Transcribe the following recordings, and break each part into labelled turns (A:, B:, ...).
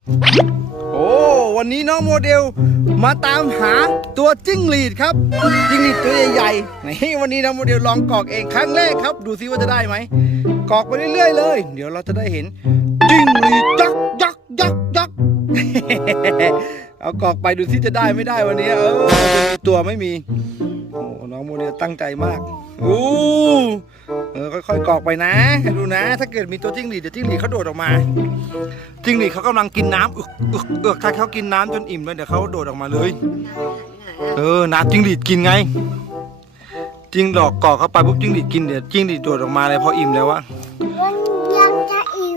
A: โอ้วันนี้น้องโมเดลมาตามหาตัวจิ้งหรีดครับจิ้งหรีดตัวใหญ่ๆนี่วันนี้น้องโมเดลลองกรอกเองครั้งแรกครับดูซิว่าจะได้ไหมกรอกไปเรื่อยๆเลยเดี๋ยวเราจะได้เห็นจิ้งหรีดยักษ์เอากรอกไปดูซิจะได้ไม่ได้วันนี้ตัวไม่มีโอ้น้องโมเดลตั้งใจมากค่อยๆกรอกไปนะดูนะถ้าเกิดมีตัวจิ้งหรีดเดี๋ยวจิ้งหรีดเขาโดดออกมาจิ้งหรีดเขากำลังกินน้ำถ้าเขากินน้ำจนอิ่มแล้วเดี๋ยวเขาโดดออกมาเลยน้ำจิ้งหรีดกินไงจิ้งหลอกกรอกเข้าไปปุ๊บจิ้งหรีดกินเดี๋ยวจิ้งหรีดโดดออกมาเลยพออิ่มแล้ววะ
B: ยังจะอิ่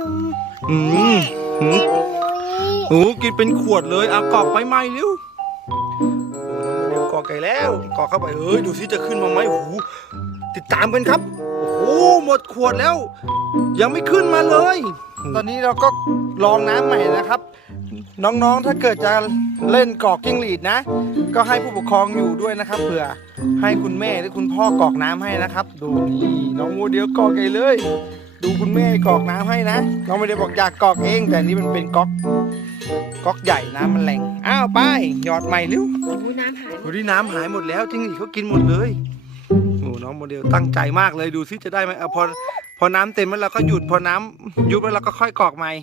B: ม
A: กินเป็นขวดเลยเอากรอกไปไหมเร็วเดี๋ยวกรอกไก่แล้วกรอกเข้าไปดูซิจะขึ้นมาไหมติดตามกันครับหมดขวดแล้วยังไม่ขึ้นมาเลยตอนนี้เราก็ลองน้ำใหม่นะครับน้องๆถ้าเกิดจะเล่นกรอกจิ้งหรีดนะก็ให้ผู้ปกครองอยู่ด้วยนะครับเผื่อให้คุณแม่หรือคุณพ่อกรอกน้ำให้นะครับดูนี่น้องโมเดลกรอกไก่เลยดูคุณแม่กรอกน้ำให้นะน้องโมเดลบอกอยากกรอกเองแต่นี่มันเป็นก๊อกใหญ่น้ำมันแรงอ้าวไปหยอดใหม่เร็ว
B: น้ำหาย
A: ดูที่น้ำหายหมดแล้วจิ้งหรีดเขากินหมดเลยน้องโมเดลตั้งใจมากเลยดูซิจะได้ไหมพอน้ำเต็มแล้วเราก็หยุดพอน้ำยุบแล้วเราก็ค่อยกรอกใหม่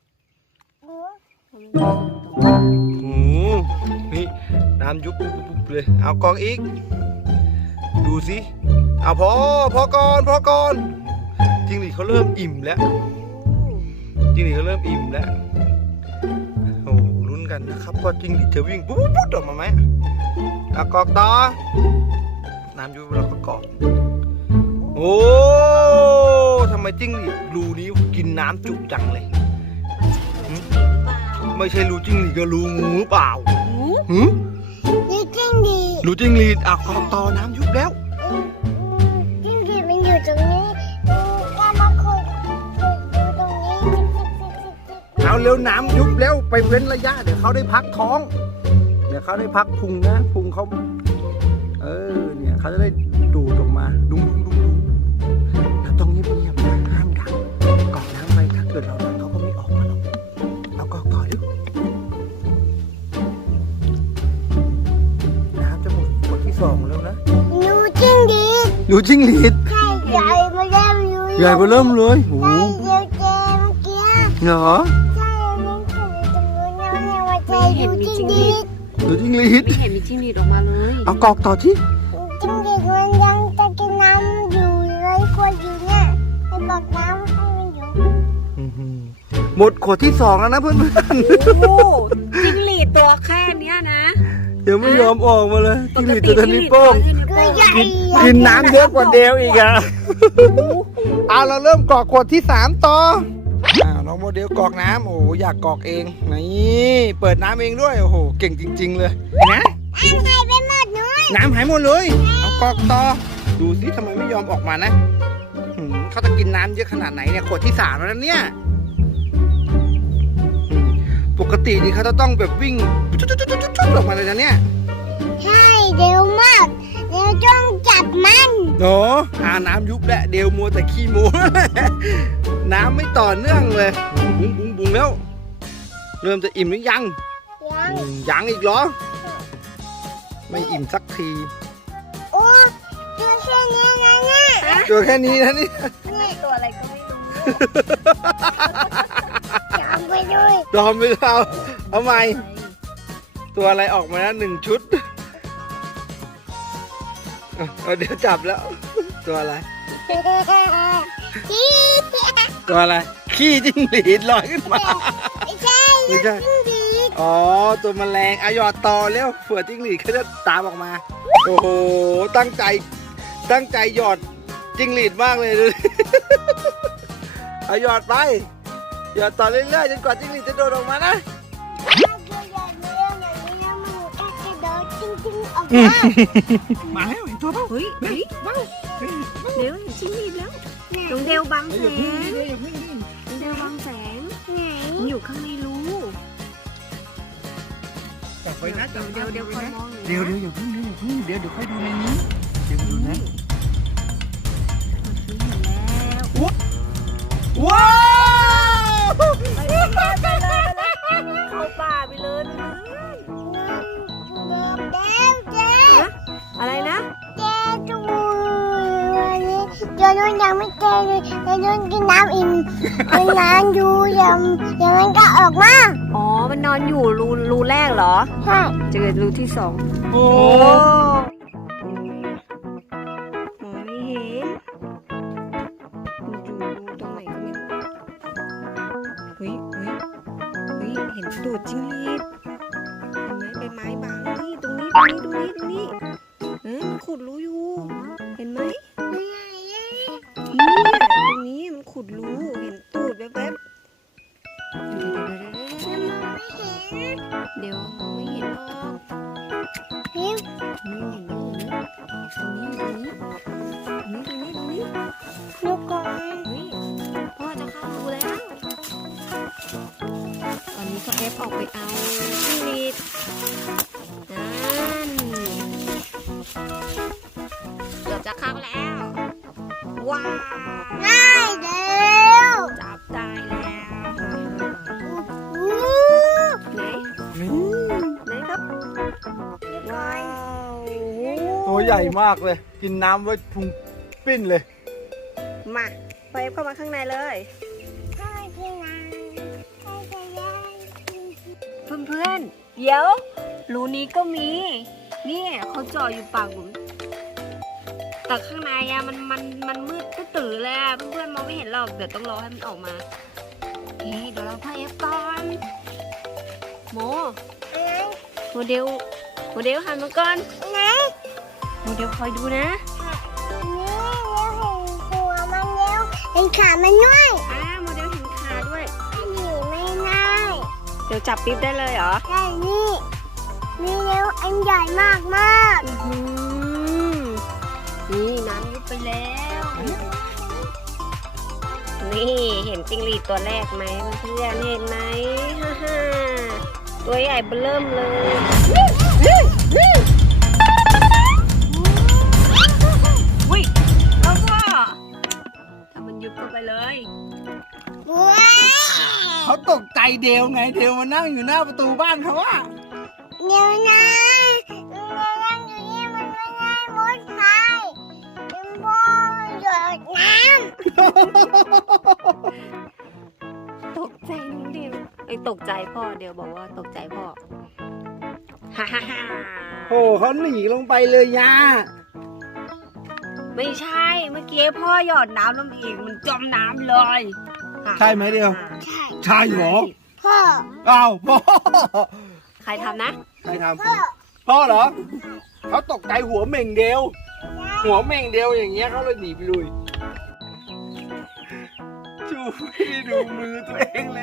A: นี่น้ำยุบปุ๊บเลยเอากรอกอีกดูสิเอาพอก่อนจิ้งหรีดเขาเริ่มอิ่มแล้วลุ้นกันนะครับว่าจิ้งหรีดจะวิ่งปุ๊บออกมาไหมเอากรอกต่อน้ำยุบแล้วก็กรอกทำไมจิ้งหรีดรูนี้กินน้ำจุจังเลยไม่ใช่รูจิ้งหรีดก็รูงูเปล่า
B: นี่จิ้งหรีด
A: รูจิ้งหรีดกรอกต่อน้ำยุบแล้ว
B: จิ้งหรีดมันอยู่ตรงนี้ก็มาคุยดูตรงนี้
A: เอาเร็วน้ำยุบแล้วไปเว้นระยะเดี๋ยวเขาได้พักท้องเดี๋ยวเขาได้พักพุงนะพุงเขาเนี่ยเขาจะได้ดูดออกมาดุ้งแล้วตรงนี้เงียบนะห้ามดังกรอกน้ำไปถ้าเกิดเราดังเขาก็ไม่ออกมาหรอกเอากรอกต่อดิน้ำจะหมดขวดที่2แล้วนะ
B: ดูจิ้งหรีดใช่ใหญ่มาเริ่ม
A: เลยโอ้
B: เดี๋ยวเจเมื่อกี้
A: เหรอ
B: ใช่มันอยู่ตรงนู้นเนี่ยว่าใจดูจิ้งหรีด
A: ไม่เห็น
C: มีจิ้งหรีดออกมาเลย
A: เอากรอกต่อที่
B: จิ้งหรีดมันยังจะกินน้ำอยู่เลยขวดอยู่เนี่ยไปบอกน้ำให้มันอยู่
A: หมดขวดที่2แล้วนะเพื่อน
C: จิ้งหรีดตัวแค่นี้นะ
A: ยังไม่ยอมออกมาเลยจิ้งหรีดตัวนี้โป้งกินน้ำเยอะกว่าเดวอีกอ่ะเราเริ่มกรอกขวดที่3ต่อน้องโมเดลกรอกน้ำอยากกรอกเองนี่เปิดน้ำเองด้วยเก่งจริงๆเลยนะน้ำหายหมดเลยเอากรอกต่อดูสิทำไมไม่ยอมออกมานะเขาจะกินน้ำเยอะขนาดไหนเนี่ยขวดที่3แล้วเนี่ยปกตินี่เขาจะต้องแบบวิ่งชุดออกมาเลยนะเนี่ย
B: ใช่เร็วมากเร็วจ้องจับมัน
A: น้ำยุบและเดวมัวแต่ขี้โม้น้ำไม่ต่อเนื่องเลยบุ้งแล้วเริ่มจะอิ่มหรือยังอีกเหรอไม่อิ่มสักที
B: ตัวแค่นี้นะเนี่ย
A: ตัวแค่นี้นะนี่
C: ตัวอะไรก็ไม่รู้
B: จอมไปด้วย
A: เอาใหม่ตัวอะไรออกมานะ1 ชุดเดี๋ยวจับแล้วตัวอะไรขี้จิ้งหรีดลอยขึ้นมา
B: ไม่ใช่จิ้งหรีด
A: ตัวแมลงหยอดต่อแล้วเผื่อจิ้งหรีดเขาจะตามออกมาตั้งใจหยอดจิ้งหรีดมากเลยหยอดไปหยอดต่อเรื่อยๆจนกว่าจิ้งหรีดจะโดดออกมานะมาแล้วเห็นตัวเปล่า
C: เฮ้ยเดี๋ยวเห็นจิ้งหรีดแล้วน้องเดวบังแสงอยู่ข้างในรู
A: จับไปนะ
C: เดี๋ยวค่อยมอง
A: เดี๋ยวอย่าเพิ่งเดี๋ยวค่อยดูในนี้เดี๋ยวดูนะว้าว
B: ยังไม่เจอเลยแต่โดนกินน้ำอิ่มมันนานอยู่ยังมันก็ออกมา
C: อ๋อมันนอนอยู่รูแรกเหรอ
B: ใช่
C: เจอรูที่สอง
A: โอ้
C: มองไม่เห็นอยู่รูตรงไหนก็ไม่รู้เฮ้ยเห็นตูดจิ้งหรีดเห็นไหมใบไม้บางนี่ตรงนี้มันขุดรูอยู่เห็นไหมนี่ตรงนี้มันขุดรูเห็นตูดแวบๆเดี๋ยวมองไม่เห็นหรอก
B: พิม
C: นี่เห็นไหมตรงนี้
B: ลูกก่อน
C: เฮ้ยพ่อจะเข้ารูแล้ว ตอนนี้ก็เอฟออกไปเอาจิ้งหรีดนั่นเกือบจะเข้าแล้ว ว้าว
B: ง่ายเร็ว
C: จับได้แล้ว
B: อู้
C: ไหน
A: นี่
C: ไหนครับว้าว
A: ตัวใหญ่มากเลย กินน้ำไว้พุงปิ้นเลย
C: มาพอเอฟเข้ามาข้างในเลย
B: พ่อกินน้ำให้จะได้กิน
C: เพื่อนๆ เดี๋ยวรูนี้ก็มี นี่เขาเจาะอยู่ปากหลุมแต่ข้างในอะมันมืดตื้อเลยอะเพื่อนๆมองไม่เห็นหรอกเดี๋ยวต้องรอให้มันออกมาเฮ้ยเดี๋ยวเราพ่อเอฟก่อนโมโมเดลหันมาก่อน
B: ไหน
C: โมเดลคอยดูนะ
B: นี่เร็วเห็นหัวมันเร็วเห็นขามันด้วย
C: โมเดลเห็นขาด้วย
B: นี่ไม่ได้
C: เดี๋ยวจับปิ๊บได้เลยเหรอ
B: ใช่นี่เร็วอันใหญ่มาก
C: อื้อหือนี่น้ำยุบไปแล้ว นี่เห็นจิ้งหรีดตัวแรกไหมเพื่อนๆเห็นไหมฮ่าตัวใหญ่เบิ่มเลยวิ่งแล้วก็ทำมันยุบเข้าไปเลย
B: ว้าว
A: เขาตกใจเดวไง เดวมานั่งอยู่หน้าประตูบ้านเขาอะ
B: เดี๋ยวนะนั่งอยู่นี่มันไม่ได้มดไฟเป็นพ่อหยดน้
C: ตกใจน้องเดียวตกใจพ่อเดียวบอกว่าตกใจพ่อฮ่าฮ่าฮ่า
A: โอ้เขาหนีลงไปเลยย่า
C: ไม่ใช่เมื่อกี้พ่อหยอดน้ำลงอีกมันจมน้ำเลย
A: ใช่ไหมเดียว
B: ำใช่
A: ใช่เหรอ
B: พ่อ
A: อ้าวพ่อ
C: ใครทำนะ
A: ใครท
B: พ่อ
A: ำพ่อเหรอ เขาตกใจหัวเหม่งเดียว หัวเหม่งเดียวอย่างเงี้ยเขาเลยหนีไปลุยชูไม่ดูมือตัวเองเลย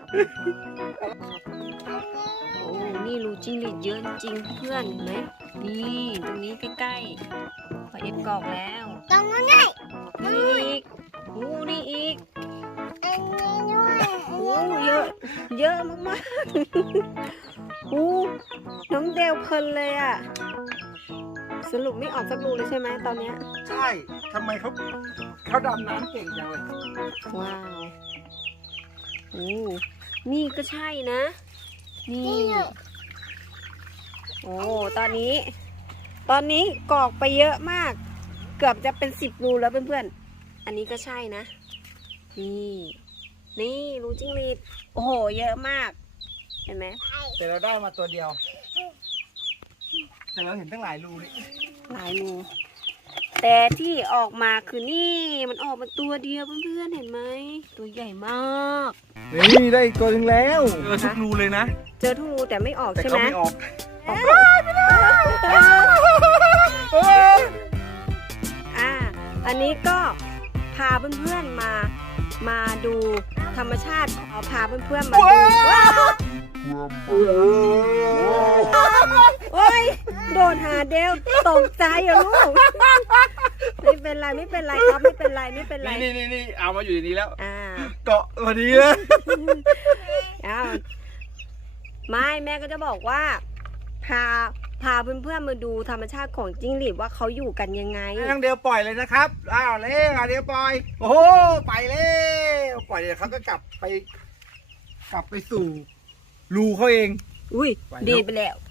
C: โอ้นี่รูจิ้งหรีดเยอะจริงเพื่อนเห็นไหมนี่ตรงนี้ใกล้ๆพอเอฟกรอกแล้ว
B: ตรงนั้นไง
C: นี่อีกนี่อีก
B: อันนี้ด้วย
C: เยอะมากๆน้องเดลเพลินเลยอ่ะสรุปไม่ออกสักรูเลยใช่ไหมตอนเนี้ย
A: ใช่ทำไมเขาดำน้ำเก่งจังเลย
C: ว้าวนี่ก็ใช่นะ นี่โอ้ตอนนี้กรอกไปเยอะมาก เกือบจะเป็น10 รูแล้วเพื่อนๆอันนี้ก็ใช่นะนี่รูจิ้งหรีดโอ้โหเยอะมาก เห็นไหม
A: แต่เราได้มาตัวเดียว แต่เราเห็นตั้งหลายรูนี่
C: หลายรูแต่ที่ออกมาคือนี่มันออกมาตัวเดียวเพื่อนๆเห็นไหมตัวใหญ่มาก
A: นี่ได้อีกตัวหนึงแล้วทุกรูเลยนะ
C: เจอทุกรูแต่ไม่ออก
A: แต่
C: ใช่
A: เขา
C: ไหม
A: ไม่ออก
C: อันนี้ก็พาเพื่อนๆมาดูธรรมชาติพาเพื่อนๆมาดูว้าวโอ้ยโดนหาเดวตกใจอ่ะลูกไม่เป็นไรครับไม่เป็นไร
A: นี่เอามาอยู่ในนี้แล้ว เกาะพอดีเลย
C: ไม่แม่ก็จะบอกว่าพาเพื่อนๆมาดูธรรมชาติของจิ้งหรีดว่าเขาอยู่กันยังไง
A: ทางเดียวปล่อยเลยนะครับอ้าวเล่เดียวปล่อยโอ้โหไปแล้วปล่อยเดี๋ยวเขาก็กลับไปสู่รูเขาเอง
C: อุ้ย
A: ไปแล้ว
C: ดีไปแล้ว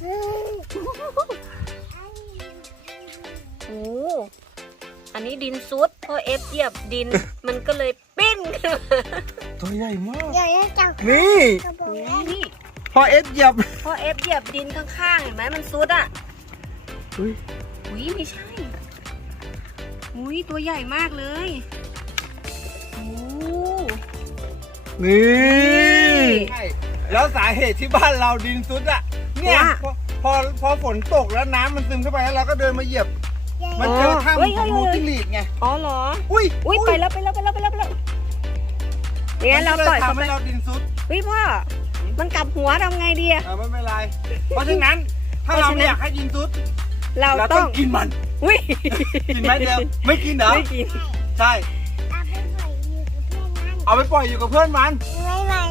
C: โอ้อันนี้ดินซุดพอเอฟเหยียบดิน มันก็เลยปิ้นขึ้นมา
A: ตัวใหญ่มาก
B: เดี๋ยวจะจับ
A: นี่
B: กระบอก
C: นี่
A: พอเอฟเหยียบ
C: พอเอฟเหยียบดินข้างๆเห็นไหมมันซุดอ่ะ
A: อุ้ย
C: อุ้ยไม่ใช่ อุ้ยตัวใหญ่มากเลยโอ้
A: นี่แล้วสาเหตุที่บ้านเราดินซุดอ่ะเนี่ยพอฝนตกแล้วน้ำมันซึมเข้าไปแล้วเราก็เดินมาเหยียบ มันเจอถ้ำของรูจิ้งหรีดไง
C: อ๋อเหรอ
A: อุ้ย
C: อุ้ยไปแล้วเนี่ยเราปล่อยเขา
A: ทำ
C: ไป
A: ให้เราดินซุด
C: เฮ้ยพ่อ มันกลับหัวทำไงดีอะ
A: ไม่เป็นไร เพราะฉะนั้นถ้าเราไม่อยากให้ดินซุด
C: เรา
A: เรา
C: ต้
A: ต้
C: อ
A: อง งกินมัน
C: อุ้ย
A: กินไหมเดียวไม่กินเหรอ
C: ไม่กิน
A: ใช่
B: เอาไปปล่อยอยู่กับเพื่อนมัน
A: เอาไปปล่อยอยู่กับเพื่อนมัน
B: ไม่